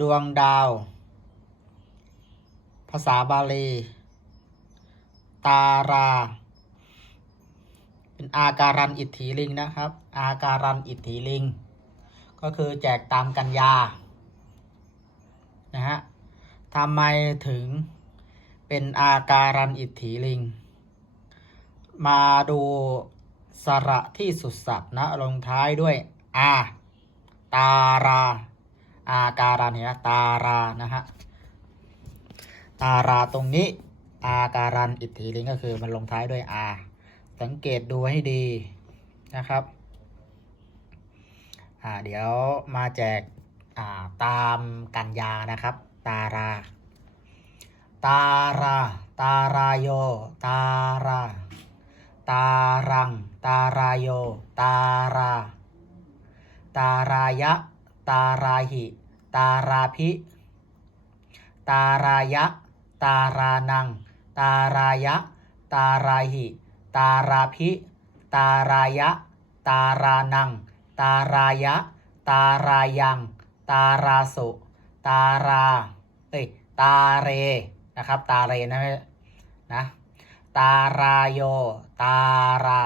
ดวงดาว ภาษาบาลี ตารา เป็นอาการันอิทธิลิงนะครับ อาการันอิทธิลิง ก็คือแจกตามกันยา นะฮะทำไมถึงเป็นอาการันอิทธิลิง มาดูสระที่สุดสัตว์นะ ลงท้ายด้วยอาตารา อาการันเนี่ยตารานะฮะตาราตรงนี้อาการันอิทธิลิงก็คือมันลงท้ายด้วยอาสังเกตดูให้ดีนะครับอ่าเดี๋ยวมาแจกอ่าตามกันยานะครับ ตารา ตารา ตารายโย ตารา ตารัง ตารายโย ตารา ตารายะ ตาราหิ ตาราพิตารายะ ตารานัง ตารายะ ตาราหิ ตาราพิตารายะ ตารานัง ตารายะ ตารายัง ตาราสุ ตารา เอ้ย ตาเร นะครับ ตาเรนะนะ ตารายโย ตารา